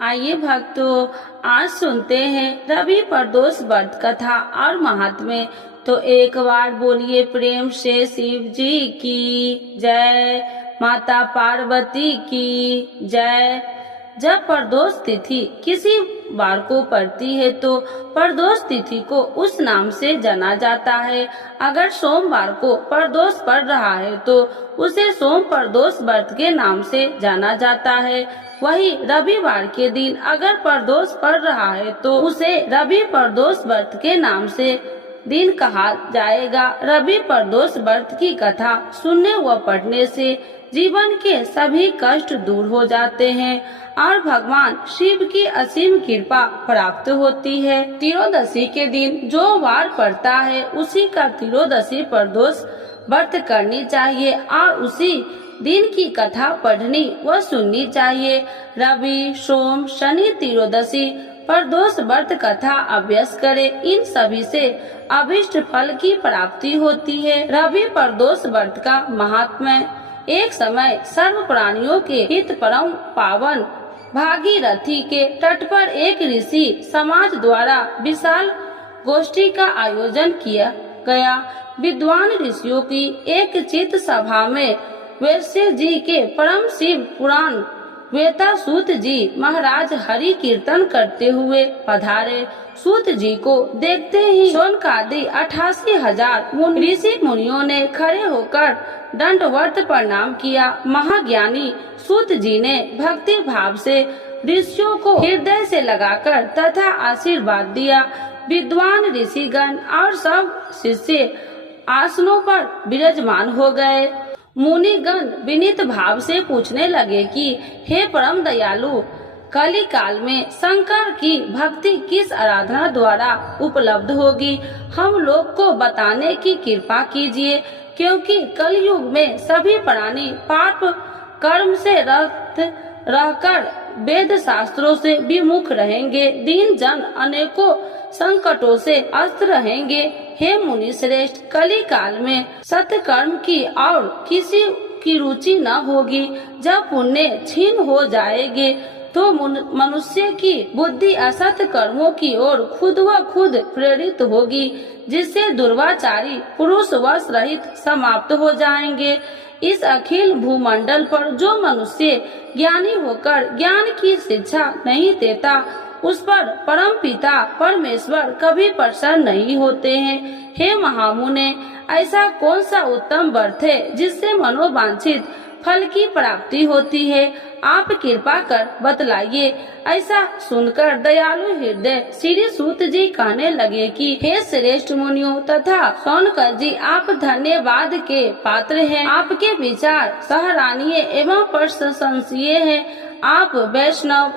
आइए भक्तों, आज सुनते हैं रवि प्रदोष व्रत कथा और महात्म्य। तो एक बार बोलिए प्रेम से शिव जी की जय, माता पार्वती की जय। जब प्रदोष तिथि किसी बार को पड़ती है तो प्रदोष तिथि को उस नाम से जाना जाता है। अगर सोमवार को प्रदोष पड़ रहा है तो उसे सोम प्रदोष व्रत के नाम से जाना जाता है। वही रविवार के दिन अगर प्रदोष पड़ रहा है तो उसे रवि प्रदोष व्रत के नाम से दिन कहा जाएगा। रवि प्रदोष व्रत की कथा सुनने व पढ़ने से जीवन के सभी कष्ट दूर हो जाते हैं और भगवान शिव की असीम कृपा प्राप्त होती है। त्रयोदशी के दिन जो वार पड़ता है उसी का त्रयोदशी प्रदोष व्रत करनी चाहिए और उसी दिन की कथा पढ़नी व सुननी चाहिए। रवि, सोम, शनि त्रयोदशी प्रदोष व्रत कथा अभ्यास करें। इन सभी से अभिष्ट फल की प्राप्ति होती है। रवि प्रदोष व्रत का महात्म्य। एक समय सर्व प्राणियों के हित परम पावन भागीरथी के तट पर एक ऋषि समाज द्वारा विशाल गोष्ठी का आयोजन किया गया। विद्वान ऋषियों की एक चित सभा में वैश्य जी के परम शिव पुराण वेता सूत जी महाराज हरि कीर्तन करते हुए पधारे। सूत जी को देखते ही शौनकादि 88,000 ऋषि मुनियों ने खड़े होकर दंडवत प्रणाम किया। महाज्ञानी सूत जी ने भक्ति भाव से ऋषियों को हृदय से लगाकर तथा आशीर्वाद दिया। विद्वान ऋषिगण और सब शिष्य आसनों पर विराजमान हो गए। मुनिगण विनीत भाव से पूछने लगे कि हे परम दयालु, कली काल में शंकर की भक्ति किस आराधना द्वारा उपलब्ध होगी? हम लोग को बताने की कृपा कीजिए, क्योंकि कलयुग में सभी प्राणी पाप कर्म से रहकर वेद शास्त्रों से विमुख रहेंगे। दीन जन अनेकों संकटों से अस्त रहेंगे। हे मुनि श्रेष्ठ, कली काल में सत्य कर्म की और किसी की रुचि न होगी। जब पुण्य क्षीण हो जाएंगे तो मनुष्य की बुद्धि असत्य कर्मों की ओर खुद व खुद प्रेरित होगी, जिससे दुर्वाचारी पुरुष वश रहित समाप्त हो जाएंगे। इस अखिल भूमंडल पर जो मनुष्य ज्ञानी होकर ज्ञान की शिक्षा नहीं देता, उस पर परम पिता परमेश्वर कभी प्रसन्न नहीं होते हैं। हे महामुने, ऐसा कौन सा उत्तम व्रत है जिससे मनोवांछित फल की प्राप्ति होती है? आप कृपा कर बतलाइए। ऐसा सुनकर दयालु हृदय श्री सूत जी कहने लगे कि हे श्रेष्ठ मुनियों तथा शौनक जी, आप धन्यवाद के पात्र हैं। आपके विचार सराहनीय एवं प्रशंसनीय हैं। आप वैष्णव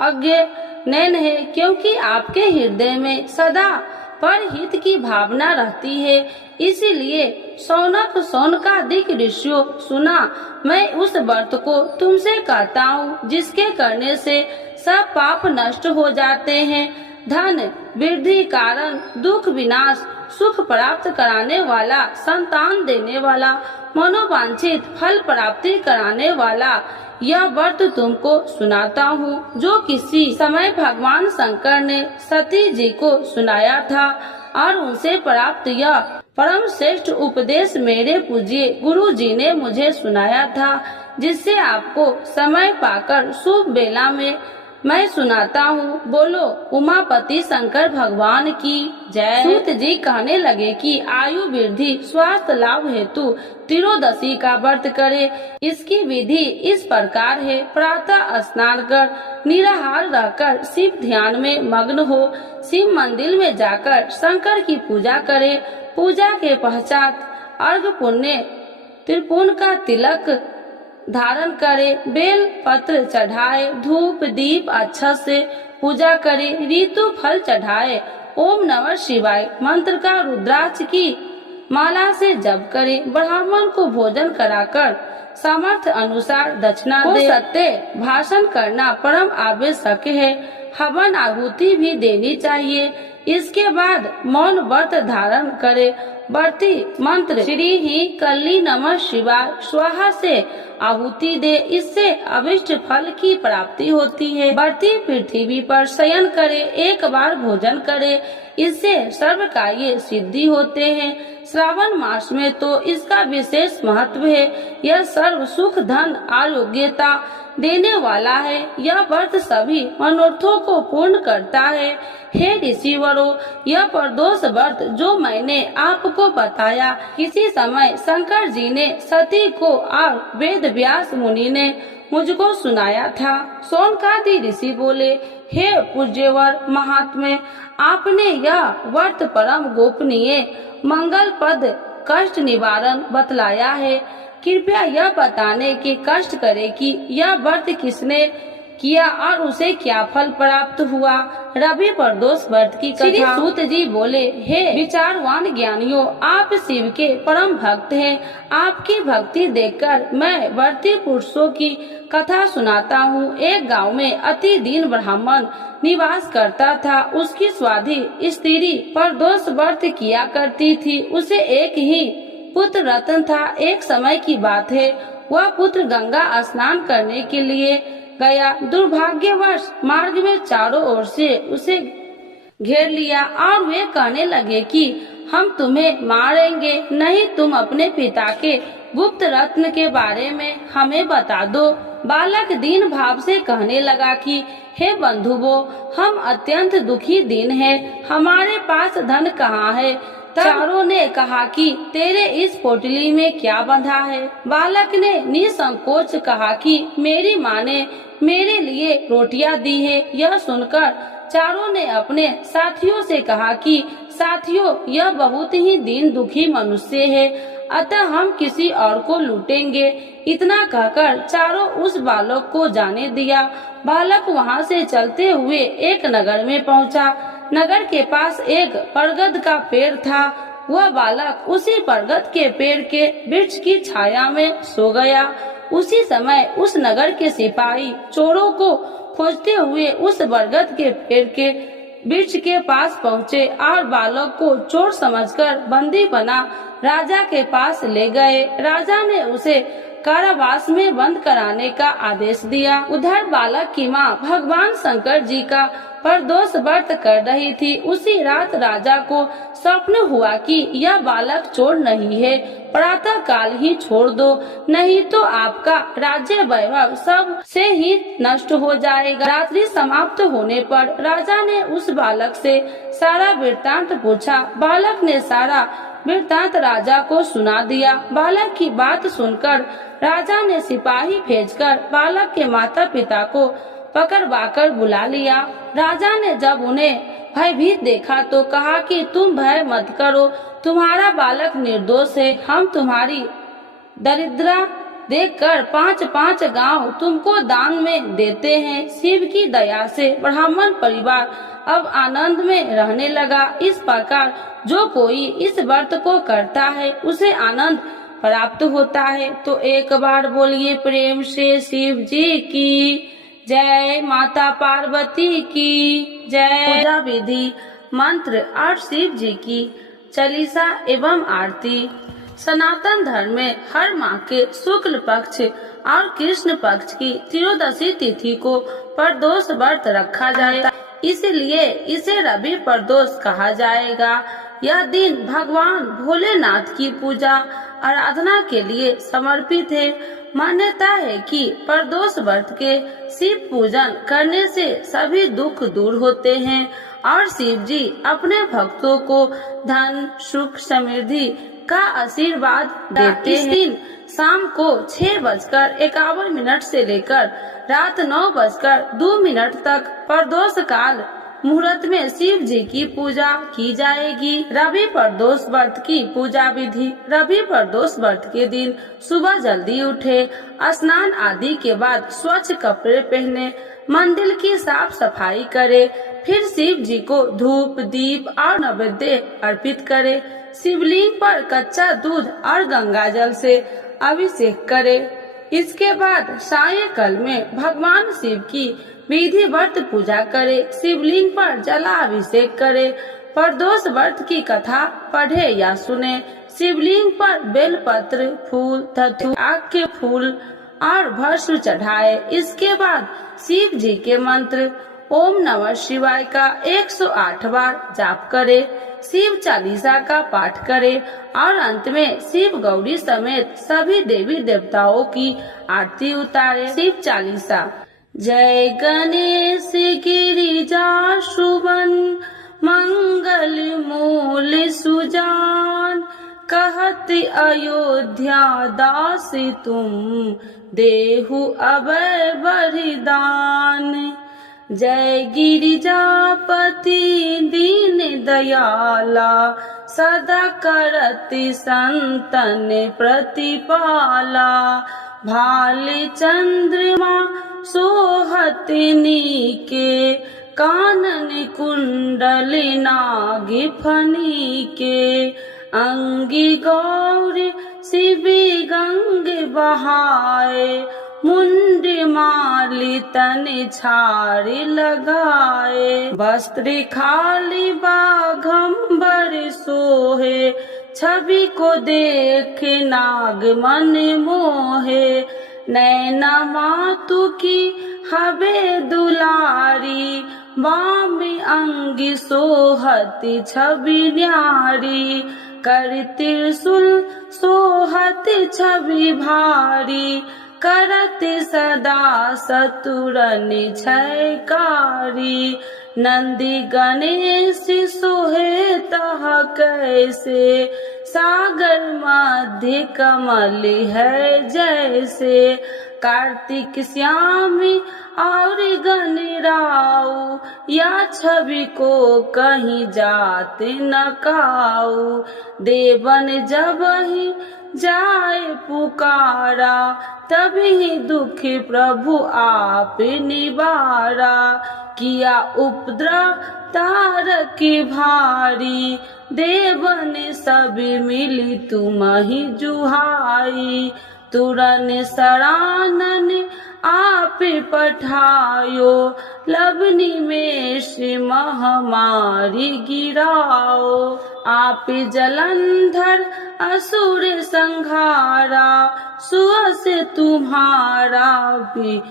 अज्ञ नैन है, क्योंकि आपके हृदय में सदा परहित की भावना रहती है। इसीलिए शौनकादिक ऋषियों, सुना, मैं उस व्रत को तुमसे कहता हूँ जिसके करने से सब पाप नष्ट हो जाते हैं। धन वृद्धि कारण, दुख विनाश, सुख प्राप्त कराने वाला, संतान देने वाला, मनोवांछित फल प्राप्ति कराने वाला यह व्रत तुमको सुनाता हूँ, जो किसी समय भगवान शंकर ने सती जी को सुनाया था और उनसे प्राप्त यह परम श्रेष्ठ उपदेश मेरे पूज्य गुरु जी ने मुझे सुनाया था, जिससे आपको समय पाकर शुभ बेला में मैं सुनाता हूँ। बोलो उमापति शंकर भगवान की जय। सूत जी कहने लगे कि आयु वृद्धि स्वास्थ्य लाभ हेतु त्रयोदशी का व्रत करे। इसकी विधि इस प्रकार है। प्रातः स्नान कर निराहार रहकर शिव ध्यान में मग्न हो। शिव मंदिर में जाकर शंकर की पूजा करे। पूजा के पश्चात अर्घ पुण्य त्रिपुण का तिलक धारण करे, बेल पत्र चढ़ाए, धूप दीप अक्षत से पूजा करे, ऋतु फल चढ़ाए, ओम नमः शिवाय मंत्र का रुद्राक्ष की माला से जप करे, ब्राह्मण को भोजन कराकर सामर्थ्य अनुसार दक्षिणा दे। सत्य भाषण करना परम आवश्यक है। हवन आहुति भी देनी चाहिए। इसके बाद मौन व्रत धारण करे। व्रती मंत्र श्री ही कल्ली नमः शिवाय स्वाहा से आहुति दे, इससे अभिष्ट फल की प्राप्ति होती है। व्रती पृथ्वी पर शयन करे, एक बार भोजन करे, इससे सर्व कार्य सिद्धि होते हैं। श्रावण मास में तो इसका विशेष महत्व है। यह सर्व सुख धन आरोग्यता देने वाला है। यह व्रत सभी मनोरथों को पूर्ण करता है। हे ऋषिवरों, यह प्रदोष व्रत जो मैंने आपको बताया, किसी समय शंकर जी ने सती को और वेद व्यास मुनि ने मुझको सुनाया था। शौनकादि ऋषि बोले, हे पूज्यवर महात्मे, आपने यह व्रत परम गोपनीय मंगल पद कष्ट निवारण बतलाया है। कृपया यह बताने की कष्ट करे कि यह व्रत किसने किया और उसे क्या फल प्राप्त हुआ। रवि प्रदोष व्रत की कथा। श्री सूत जी बोले, हे विचारवान ज्ञानियों, आप शिव के परम भक्त हैं। आपकी भक्ति देखकर मैं व्रती पुरुषों की कथा सुनाता हूँ। एक गांव में अति दीन ब्राह्मण निवास करता था। उसकी स्वाधी स्त्री प्रदोष व्रत किया करती थी। उसे एक ही पुत्र रतन था। एक समय की बात है, वह पुत्र गंगा स्नान करने के लिए गया। दुर्भाग्यवश मार्ग में चारों ओर से उसे घेर लिया और वे कहने लगे कि हम तुम्हें मारेंगे, नहीं तुम अपने पिता के गुप्त रत्न के बारे में हमें बता दो। बालक दीन भाव से कहने लगा कि हे बंधुओं, हम अत्यंत दुखी दीन हैं, हमारे पास धन कहाँ है। चारों ने कहा कि तेरे इस पोटली में क्या बंधा है। बालक ने निसंकोच कहा कि मेरी माँ ने मेरे लिए रोटियां दी है। यह सुनकर चारों ने अपने साथियों से कहा कि साथियों, यह बहुत ही दीन दुखी मनुष्य है, अतः हम किसी और को लूटेंगे। इतना कहकर चारों उस बालक को जाने दिया। बालक वहाँ से चलते हुए एक नगर में पहुँचा। नगर के पास एक बरगद का पेड़ था। वह बालक उसी बरगद के पेड़ के वृक्ष की छाया में सो गया। उसी समय उस नगर के सिपाही चोरों को खोजते हुए उस बरगद के पेड़ के वृक्ष के पास पहुँचे और बालक को चोर समझकर बंदी बना राजा के पास ले गए। राजा ने उसे कारावास में बंद कराने का आदेश दिया। उधर बालक की माँ भगवान शंकर जी का प्रदोष व्रत कर रही थी। उसी रात राजा को स्वप्न हुआ कि यह बालक चोर नहीं है, प्रातः काल ही छोड़ दो, नहीं तो आपका राज्य वैभव सब से ही नष्ट हो जाएगा। रात्रि समाप्त होने पर राजा ने उस बालक से सारा वृत्तांत पूछा। बालक ने सारा वृत्तांत राजा को सुना दिया। बालक की बात सुनकर राजा ने सिपाही भेजकर बालक के माता पिता को पकड़वाकर बुला लिया। राजा ने जब उन्हें भयभीत देखा तो कहा कि तुम भय मत करो, तुम्हारा बालक निर्दोष है। हम तुम्हारी दरिद्रता देखकर 5-5 गांव तुमको दान में देते हैं। शिव की दया से ब्राह्मण परिवार अब आनंद में रहने लगा। इस प्रकार जो कोई इस व्रत को करता है उसे आनंद प्राप्त होता है। तो एक बार बोलिए प्रेम से शिव जी की जय, माता पार्वती की जय। पूजा विधि मंत्र और शिव जी की चालीसा एवं आरती। सनातन धर्म में हर माह के शुक्ल पक्ष और कृष्ण पक्ष की त्रयोदशी तिथि को प्रदोष व्रत रखा जाएगा, इसलिए इसे रवि प्रदोष कहा जाएगा। यह दिन भगवान भोलेनाथ की पूजा आराधना के लिए समर्पित है। मान्यता है कि प्रदोष व्रत के शिव पूजन करने से सभी दुख दूर होते हैं और शिव जी अपने भक्तों को धन सुख समृद्धि का आशीर्वाद देते हैं। इस दिन शाम को 6:51 से लेकर रात 9:02 तक प्रदोष काल मुहूर्त में शिव जी की पूजा की जाएगी। रवि प्रदोष व्रत की पूजा विधि। रवि प्रदोष व्रत के दिन सुबह जल्दी उठे, स्नान आदि के बाद स्वच्छ कपड़े पहने, मंदिर की साफ सफाई करे, फिर शिव जी को धूप दीप और नैवेद्य अर्पित करे। शिवलिंग पर कच्चा दूध और गंगा जल से अभिषेक करे। इसके बाद सायंकाल में भगवान शिव की विधिवत पूजा करे, शिवलिंग पर जलाभिषेक करे, प्रदोष व्रत की कथा पढ़े या सुने, शिवलिंग पर बेलपत्र, फूल, धतूर, आक के फूल और भस्म चढ़ाए। इसके बाद शिव जी के मंत्र ओम नमः शिवाय का 108 बार जाप करे, शिव चालीसा का पाठ करे और अंत में शिव गौरी समेत सभी देवी देवताओं की आरती उतारे। शिव चालीसा। जय गणेश गिरिजा शुभन मंगल मूल सुजान, कहत अयोध्या दास तुम देहु अभय बलिदान। जय गिरिजापति दीन दयाला, सदा करति संतन प्रतिपाला। भाल चंद्रमा सोहत नीके, कानन कुंडल नाग फनी के। अंगी गौरी शिवी गंग बहाए, मुंड माली तन छाड़ी लगाए। वस्त्र खाली बाघंबर सोहे, छवि को देख नाग मन मोहे। नैना मातु की हबे दुलारी, बाम अंगी सोहती छवि न्यारी। कर त्रिशूल सोहत छवि भारी, करत सदा सतुरन छयकारी। नंदी गणेश सोहे तह कैसे, सागर मध्य कमल है जैसे। कार्तिक श्याम और गणराऊ, या छवि को कहीं जात न काऊ। देवन जब ही जाए पुकारा, तभी दुख प्रभु आप निवारा। किया उपद्रव तारक भारी, देवन सब मिली तुम ही जुहाई। तुरन शरानन आप पठायो, लवनी में श्री महामारी गिराओ। आप जलंधर असुर संहारा, सुअस तुम्हारा भी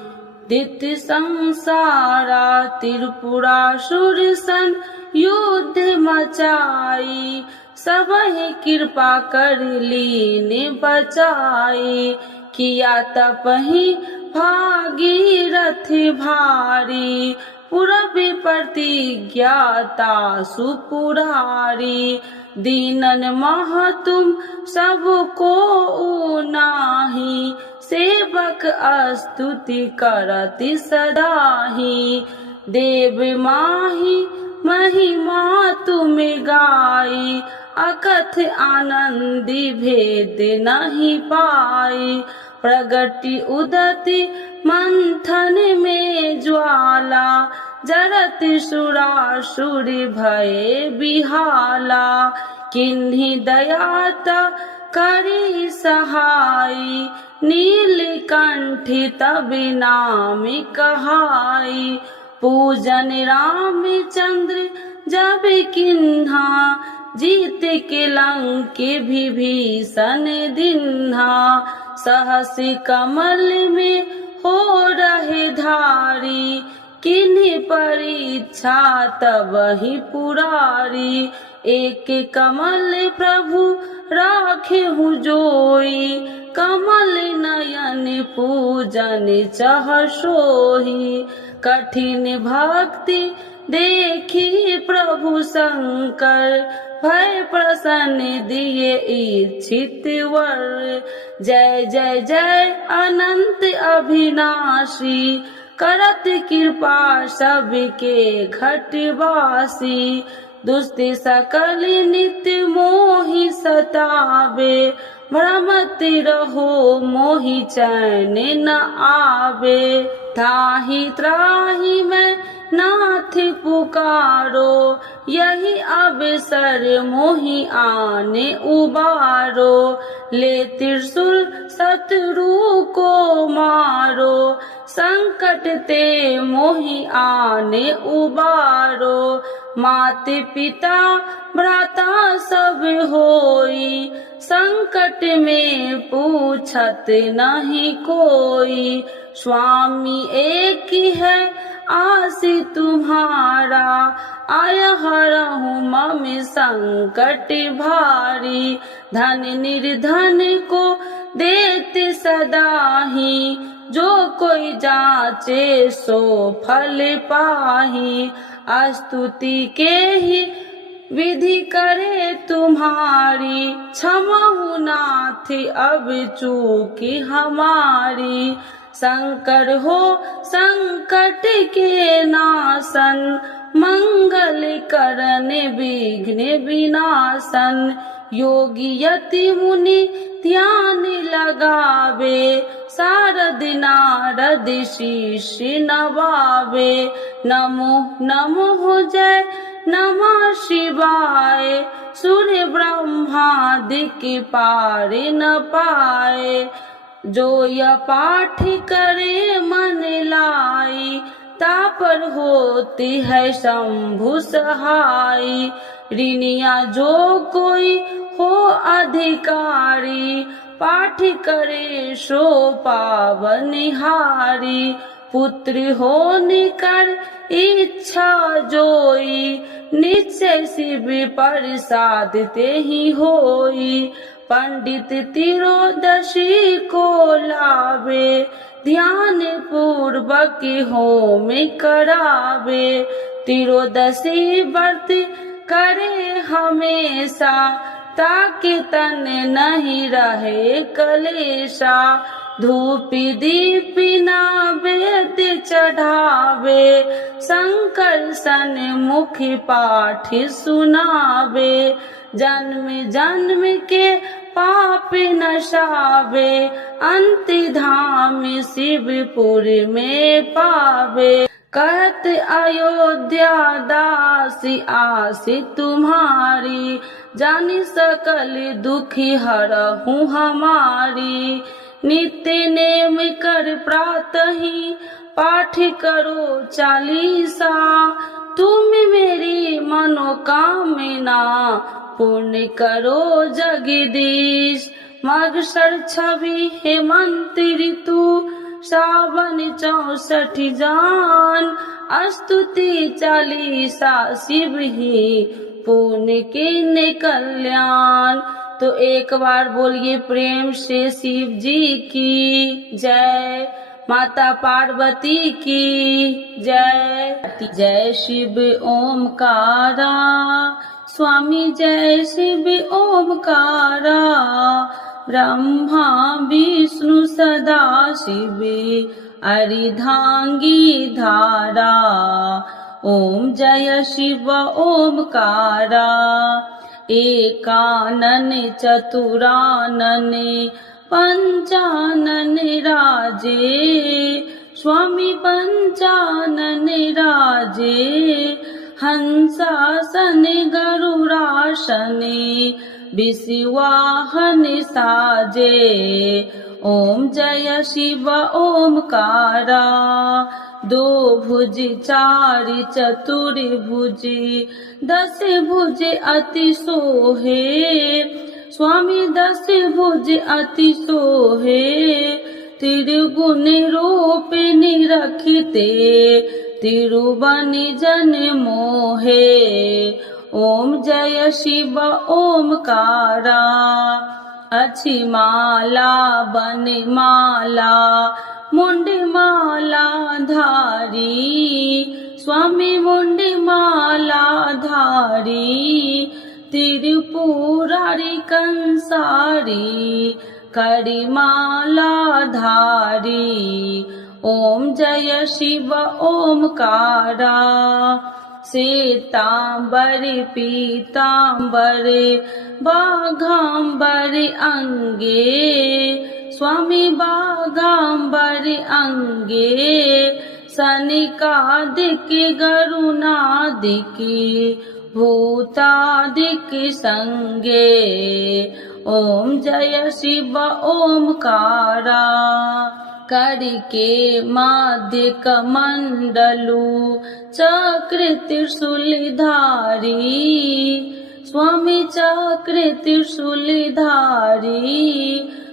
दित संसारा। त्रिपुरासुर सन युद्ध मचाई, सबहि कृपा कर लीन बचाई। किया तपहि भागीरथ भारी, पूरब प्रतिज्ञाता सुपुरारी। दीनन मह तुम सबको नाही, सेवक स्तुति करति सदाही। देव माही महिमा तुम गाई, अकथ आनंदी भेद नहीं पाई। प्रगति उदति मंथन में ज्वाला, जरत सुरासुर भय बिहाला। किन्हीं दयाता करी सहाई, नीलकंठ तब नाम कहाई। पूजन रामचंद्र जब किन्हा, जीत के लंक विभीषण दिन्हा। सहस कमल में हो रहे धारी, किन्हीं परीक्षा तब ही पुरारी। एक कमल प्रभु राखे हूँ जोई, कमल नयन पूजन चह सोही। कठिन भक्ति देखी प्रभु शंकर, भय प्रसन्न दिए इच्छित वर। जय जय जय अनंत अभिनाशी, करत कृपा सबके घटवासी। दुष्ट सकल नित्य मोहि सतावे, भ्रमत रहो मोहि चैन न आवे। त्राहि त्राहि मैं नाथ पुकारो, यही अवसर मोहि आने उबारो, ले त्रिशूल शत्रु को मारो, संकट ते मोहि आने उबारो, माते पिता भ्राता सब होई, संकट में पूछत नहीं कोई, स्वामी एक ही है आसी तुम्हारा, आय हरहु मम संकट भारी, धन निर्धन को देते सदा ही, जो कोई जाचे सो फल पाही, स्तुति के ही विधि करे तुम्हारी, क्षमा नाथ अब चूकी हमारी, शंकर हो संकट के नाशन, मंगल करन विघ्न विनाशन, योगी यति मुनि ध्यान लगावे, शारद नारद शीश नवावे, नमो नमो जय नमः शिवाय, सूर्य ब्रह्मादिक पार न पाए, जो यह पाठ करे मन लाई, तापर होती है शंभु सहाई, ऋणिया जो कोई हो अधिकारी, पाठ करे सो पावनिहारी, पुत्र होने कर इच्छा जोई, निश्चय शिव प्रसाद ते ही होई, पंडित तिरोदशी को लावे, ध्यान पूर्वक होम करावे, तिरोदशी व्रत करे हमेशा, ताकि तन नहीं रहे कलेशा, धूप दीप नैवेद चढ़ावे, शंकर सन्मुख पाठ सुनावे, जन्म जन्म के पाप नशावे, अंत धाम शिवपुर में पावे, कहत अयोध्या दासी आसी तुम्हारी, जानी सकल दुखी हरहूँ हमारी, नित्य नेम कर प्रातः ही पाठ करो चालीसा, तुम मेरी मनोकामना पूर्ण करो जगदीश, मगसर छवि हेमंत ऋतु, सावन 64 जान, स्तुति चालीसा शिव ही पुण्य के कल्याण। तो एक बार बोलिए प्रेम से शिव जी की जय, माता पार्वती की जय। जय शिव ओमकारा, स्वामी जय शिव ओमकारा, ब्रह्मा विष्णु सदा शिव अर्धांगी धारा, ओम जय शिव ओमकारा, एकानन चतुरानन पंचानन राजे, स्वामी पंचानन राजे, हंसासन गरुरासन विषवाहन साजे, ओम जय शिव ओमकारा, दो भुज चार चतुर्भुज 10 भुज अति सोहे, स्वामी 10 भुज अति सोहे, त्रिगुण रूप निरखिते तिरुवन जन मोहे, ओम जय शिव ओमकारा, अच्छी माला बन माला मुंड माला धारी, स्वामी मुंड माला धारी, त्रिपुरारी कंसारी करी माला धारी, ओम जय शिव ओमकारा, श्वेतांबर पीतांबर बाघांबर अंगे, स्वामी बाघांबर अंगे, सनिकादिक गरुनादिक भूतादिक संगे। ओम जय शिव ओमकारा। करके माध्य कमंडलु चक्र त्रिशूलधारी। स्वामी चक्र त्रिशूलधारी।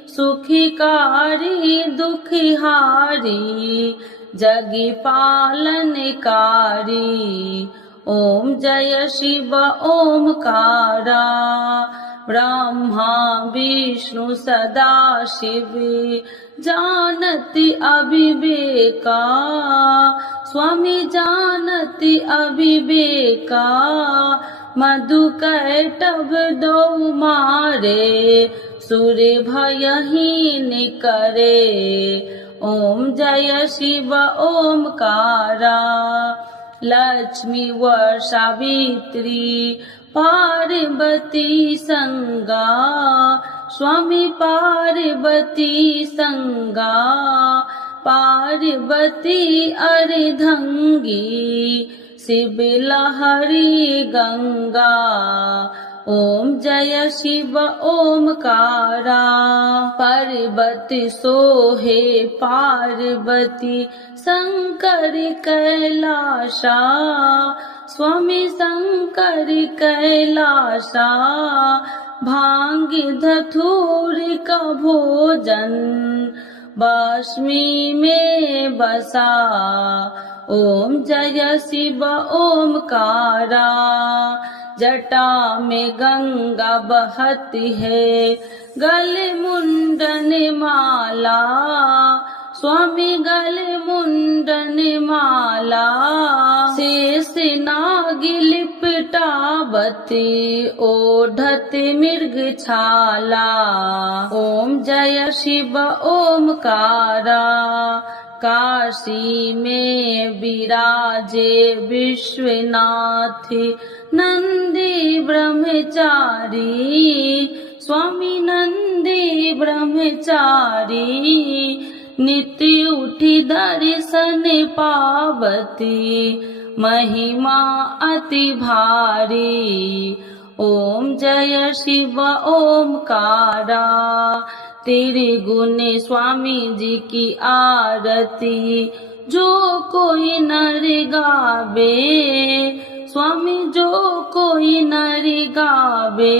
सुखिकारी दुखिहारी जगी पालनकारी। ओम जय शिव ओमकारा। ब्रह्मा विष्णु सदा शिव जानति अविवेका। स्वामी जानति अविवेका। मधु कैटभ दो मारे सूर्य भयहीन करे। ओम जय शिव ओमकारा। लक्ष्मी व सावित्री पार्वती संगा। स्वामी पार्वती संगा। पार्वती अर्धंगी शिव लहरी गंगा। ओम जय शिव ओमकारा। पार्वती सोहे पार्वती शंकर कैलासा। स्वामी शंकर कैलासा। भांग धतूर का भोजन भस्मी में बसा। ओम जय शिव ओमकारा। जटा में गंगा बहती है गले मुंडन माला। स्वामी गले मुंडन माला। शेष नाग लिपटावती ओढ़त मृग छाला। ओम जय शिव ओमकारा। काशी में विराजे विश्वनाथ नंदी ब्रह्मचारी। स्वामी नंदी ब्रह्मचारी। नित्य उठी दर्शन पावती महिमा अति भारी। ओम जय शिव ओमकारा। तेरे गुण स्वामी जी की आरती जो कोई नर गावे। स्वामी जो कोई नर गावे।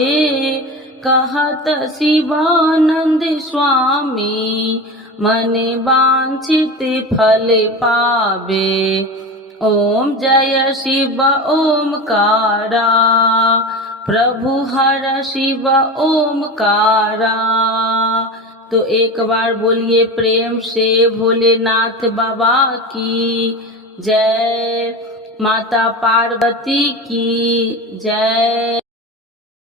कहत शिवानंद स्वामी मन वांछित फल पावे। ओम जय शिव ओमकारा। प्रभु हर शिव ओमकारा। तो एक बार बोलिए प्रेम से भोलेनाथ बाबा की जय। माता पार्वती की जय।